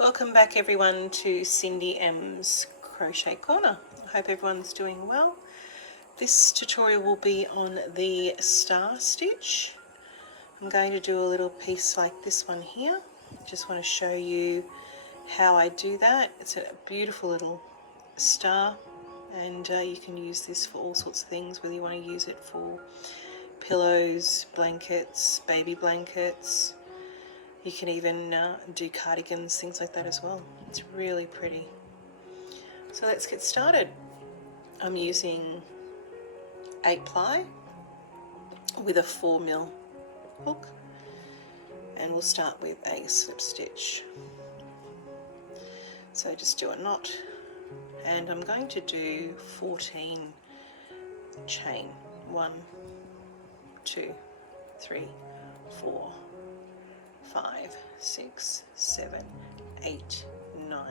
Welcome back everyone to Cindy M's Crochet Corner. I hope everyone's doing well. This tutorial will be on the star stitch. I'm going to do a little piece like this one here. Just want to show you how I do that. It's a beautiful little star, and you can use this for all sorts of things, whether you want to use it for pillows, blankets, baby blankets. You can even do cardigans, things like that as well. It's really pretty. So let's get started. I'm using 8-ply with a 4mm hook, and we'll start with a slip stitch. So just do a knot, and I'm going to do 14 chain. 1, 2, 3, 4, 5, 6, 7, 8, 9,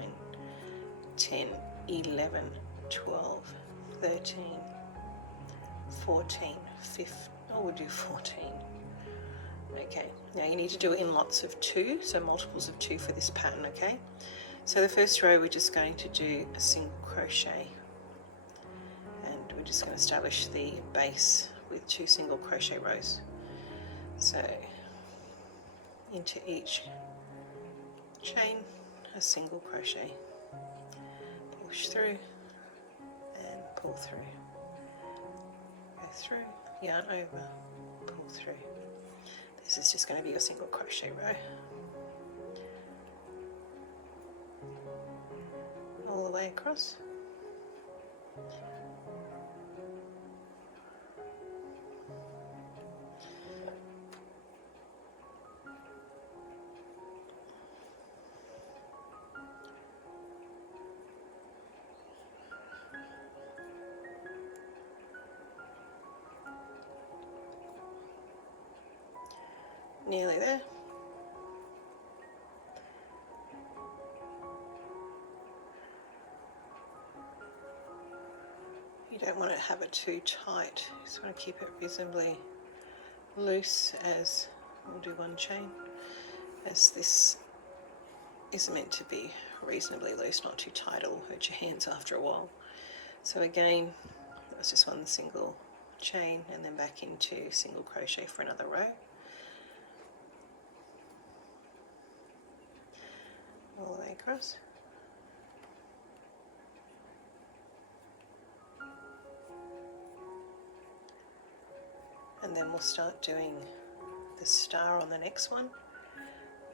10, 11, 12, 13, 14, 15, oh, we'll do 14. Okay, now you need to do it in lots of 2, so multiples of 2 for this pattern, okay? So the first row we're just going to do a single crochet, and we're just going to establish the base with 2 single crochet rows. So into each chain a single crochet, push through and pull through, go through, yarn over, pull through. This is just going to be your single crochet row all the way across. Nearly there. You don't want to have it too tight, you just want to keep it reasonably loose, as we'll do one chain, as this is meant to be reasonably loose, not too tight, it'll hurt your hands after a while. So again, that was just one single chain and then back into single crochet for another row. All the way across. And then we'll start doing the star on the next one,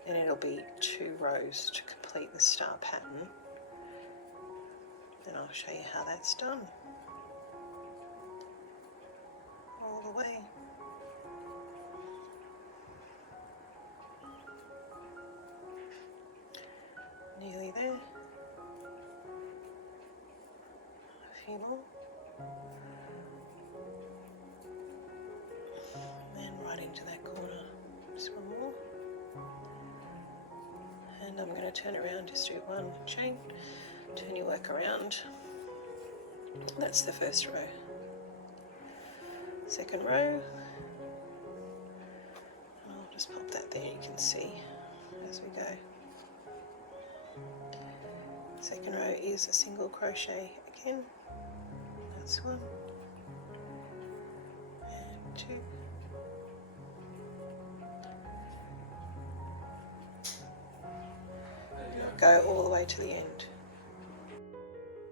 and it'll be 2 rows to complete the star pattern, and I'll show you how that's done all the way. Nearly there. A few more. And then right into that corner. Just one more. And I'm going to turn around, just do one chain, turn your work around. That's the first row. Second row. I'll just pop that there, you can see as we go. Second row is a single crochet again. That's 1 and 2. Go all the way to the end.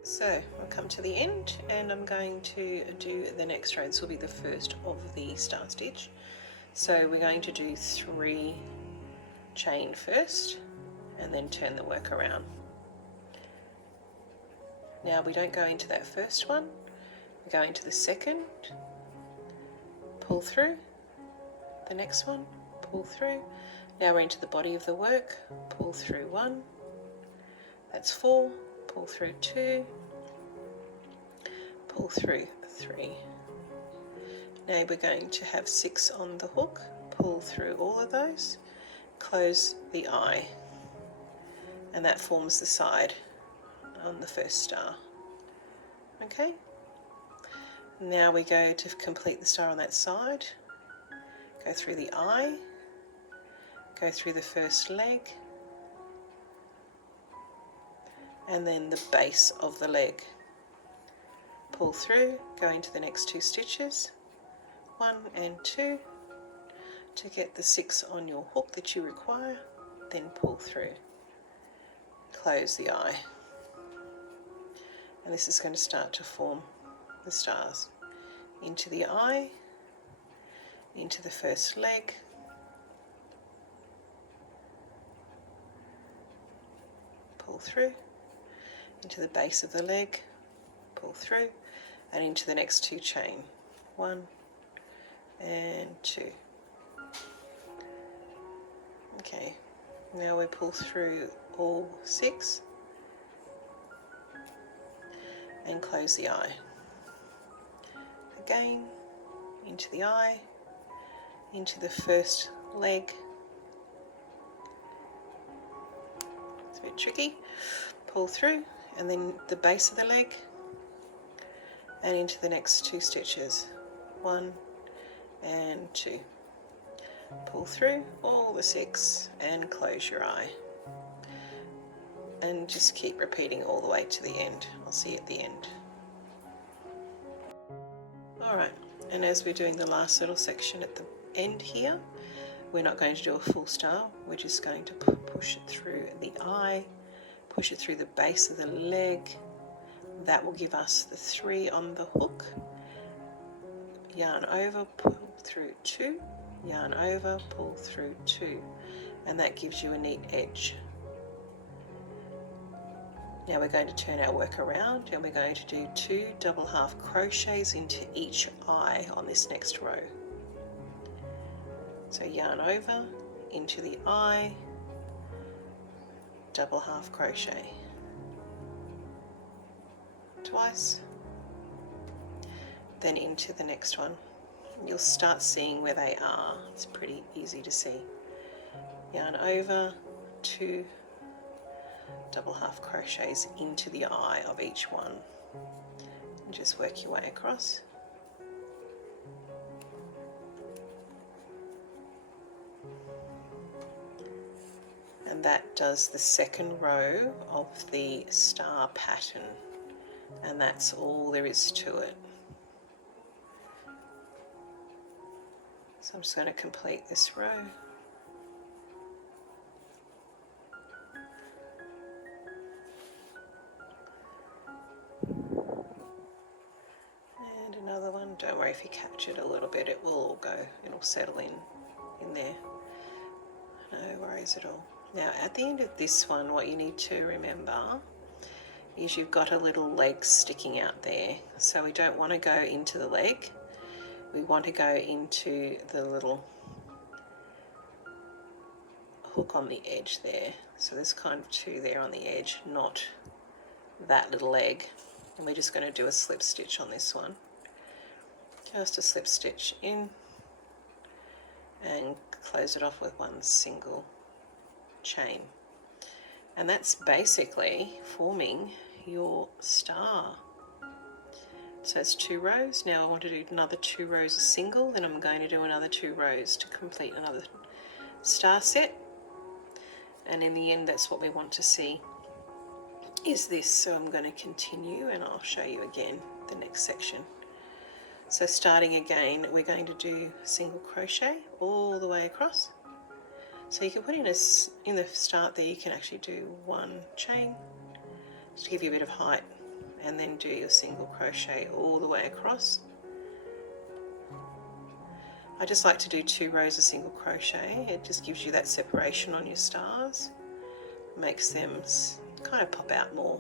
So I'll come to the end, and I'm going to do the next row. This will be the first of the star stitch. So we're going to do 3 chain first and then turn the work around. Now we don't go into that first one, we go into the second, pull through, the next one, pull through. Now we're into the body of the work, pull through 1, that's 4, pull through 2, pull through 3. Now we're going to have 6 on the hook, pull through all of those, close the eye, and that forms the side on the first star. Okay, now we go to complete the star on that side, go through the eye, go through the first leg, and then the base of the leg. Pull through, go into the next 2 stitches, 1 and 2, to get the 6 on your hook that you require, then pull through. Close the eye. And this is going to start to form the stars. Into the eye, into the first leg, pull through, into the base of the leg, pull through, and into the next 2 chain, 1 and 2. Okay, now we pull through all 6 and close the eye. Again, into the eye, into the first leg. It's a bit tricky. Pull through, and then the base of the leg, and into the next 2 stitches, 1 and 2. Pull through all the 6 and close your eye. And just keep repeating all the way to the end. I'll see you at the end. Alright, and as we're doing the last little section at the end here, we're not going to do a full star, we're just going to push it through the eye, push it through the base of the leg. That will give us the 3 on the hook. Yarn over, pull through 2, yarn over, pull through 2, and that gives you a neat edge. Now we're going to turn our work around and we're going to do 2 double half crochets into each eye on this next row. So yarn over, into the eye, double half crochet. Twice, then into the next one. You'll start seeing where they are. It's pretty easy to see. Yarn over, 2 double half crochets into the eye of each one, and just work your way across. And that does the second row of the star pattern, and that's all there is to it. So I'm just going to complete this row. And another one. Don't worry if you catch it a little bit, it will all go, it'll settle in there. No worries at all. Now at the end of this one, what you need to remember is you've got a little leg sticking out there. So we don't want to go into the leg. We want to go into the little hook on the edge there. So there's kind of 2 there on the edge, not that little leg. And we're just going to do a slip stitch on this one. Just a slip stitch in and close it off with 1 single chain. And that's basically forming your star. So it's 2 rows. Now I want to do another 2 rows of single, then I'm going to do another 2 rows to complete another star set. And in the end, that's what we want to see, is this. So I'm going to continue and I'll show you again the next section. So starting again, we're going to do single crochet all the way across. So you can put in the start there, you can actually do 1 chain just to give you a bit of height, and then do your single crochet all the way across. I just like to do 2 rows of single crochet. It just gives you that separation on your stars, makes them kind of pop out more.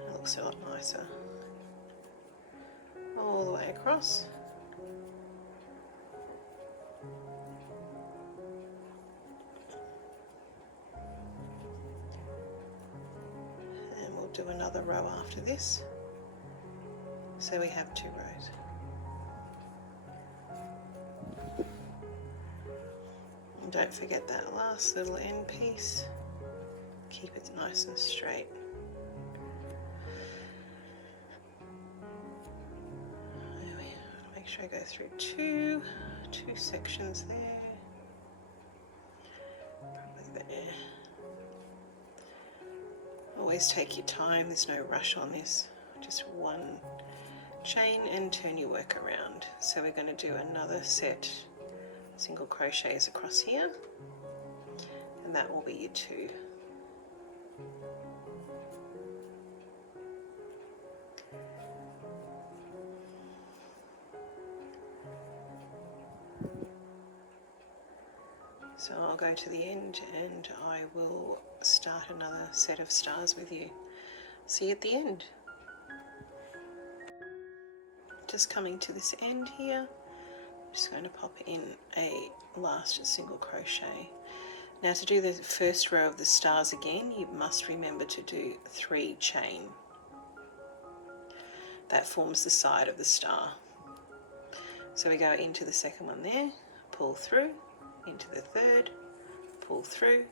It looks a lot nicer. All the way across. And we'll do another row after this. So we have 2 rows. And don't forget that last little end piece. Keep it nice and straight. There we are. Make sure I go through two sections there. Probably there. always take your time, there's no rush on this. Just one chain and turn your work around. So we're going to do another set single crochets across here, and that will be your 2. So I'll go to the end and I will start another set of stars with you. See you at the end. Just coming to this end here, I'm just going to pop in a last single crochet. Now to do the first row of the stars again, you must remember to do 3 chain. That forms the side of the star. So we go into the second one there, pull through, into the third, pull through,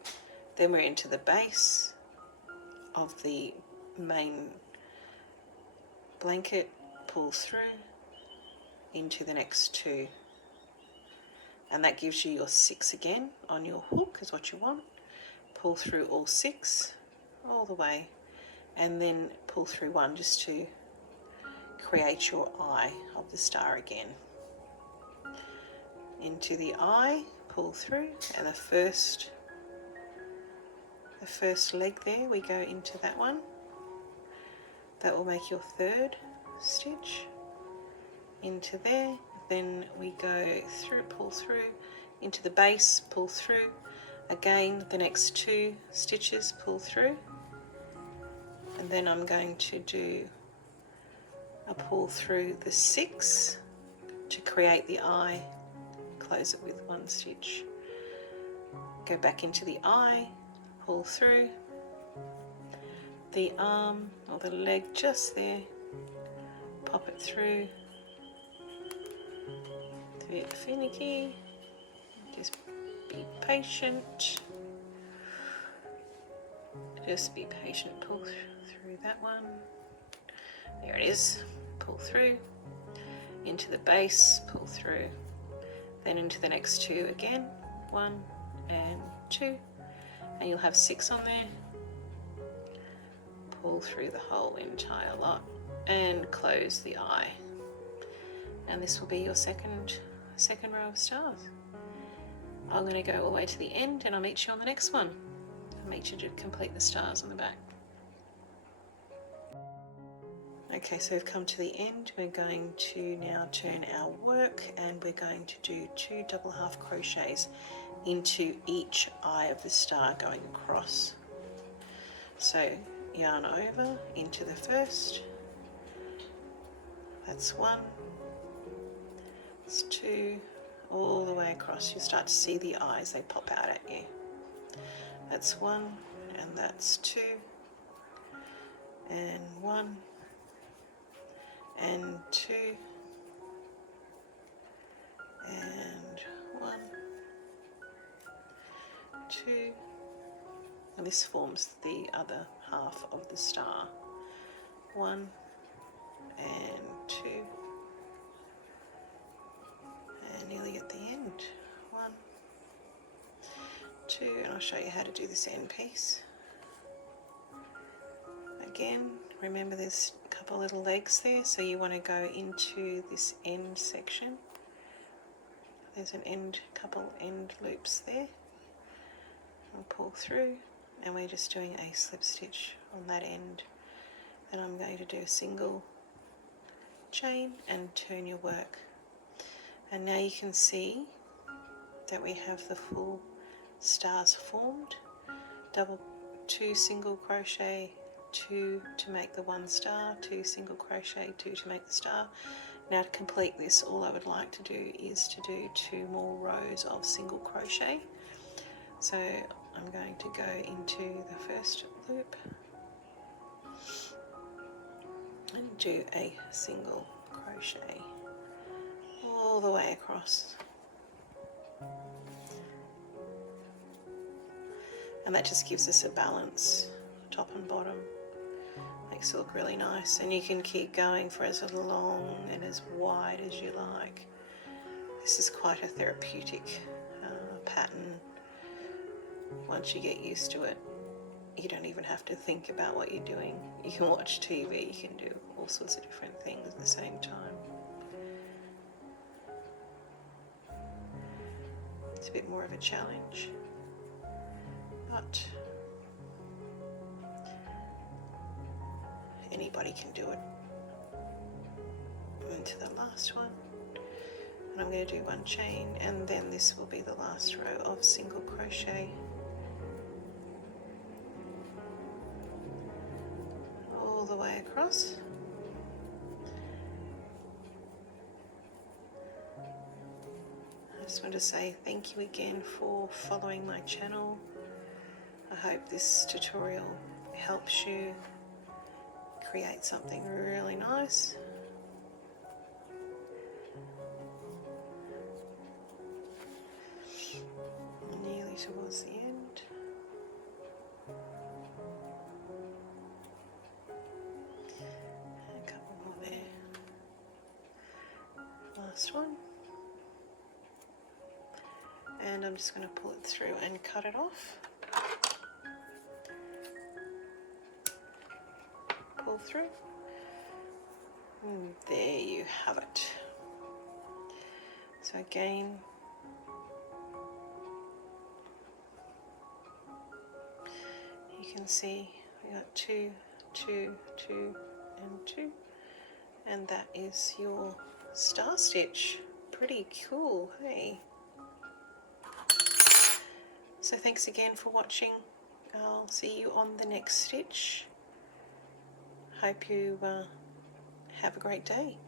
then we're into the base of the main blanket, pull through, into the next 2. And that gives you your 6 again on your hook is what you want. Pull through all 6 all the way, and then pull through 1 just to create your eye of the star again. Into the eye, pull through, and the first leg there, we go into that one. That will make your 3rd stitch. Into there, then we go through, pull through, into the base, pull through, again the next 2 stitches, pull through, and then I'm going to do a pull through the 6 to create the eye, close it with 1 stitch, go back into the eye, pull through, the arm or the leg just there, pop it through. It's a bit finicky, just be patient. Just be patient, pull through that one. There it is, pull through, into the base, pull through, then into the next 2 again, 1 and 2, and you'll have 6 on there. Pull through the whole entire lot and close the eye. And this will be your second row of stars. I'm going to go all the way to the end and I'll meet you on the next one. I'll meet you to complete the stars on the back. Okay, so we've come to the end. We're going to now turn our work and we're going to do 2 double half crochets into each eye of the star going across. So yarn over into the first, that's 1, that's 2, all the way across. You start to see the eyes, they pop out at you. That's 1 and that's 2 and 1 and 2 and 1, 2, and this forms the other half of the star. 1 and 2, and nearly at the end. 1, 2, and I'll show you how to do this end piece. Again, remember there's a couple little legs there, so you want to go into this end section. There's an couple end loops there. I'll pull through, and we're just doing a slip stitch on that end. Then I'm going to do a single chain and turn your work. And now you can see that we have the full stars formed. 2 single crochet, 2 to make the 1 star, 2 single crochet, 2 to make the star. Now to complete this, all I would like to do is to do 2 more rows of single crochet. So I'm going to go into the first loop and do a single crochet all the way across. And that just gives us a balance, top and bottom. Makes it look really nice, and you can keep going for as long and as wide as you like. This is quite a therapeutic pattern once you get used to it. you don't even have to think about what you're doing. You can watch TV, you can do all sorts of different things at the same time. It's a bit more of a challenge, but anybody can do it. Into the last one, and I'm going to do one chain, and then this will be the last row of single crochet. All the way across. I just want to say thank you again for following my channel. I hope this tutorial helps you create something really nice. Nearly towards the end. And a couple more there. Last one. And I'm just going to pull it through and cut it off. Pull through. And there you have it. So again, you can see we got 2, 2, 2, and 2, and that is your star stitch. Pretty cool, hey? So thanks again for watching. I'll see you on the next stitch. Hope you have a great day.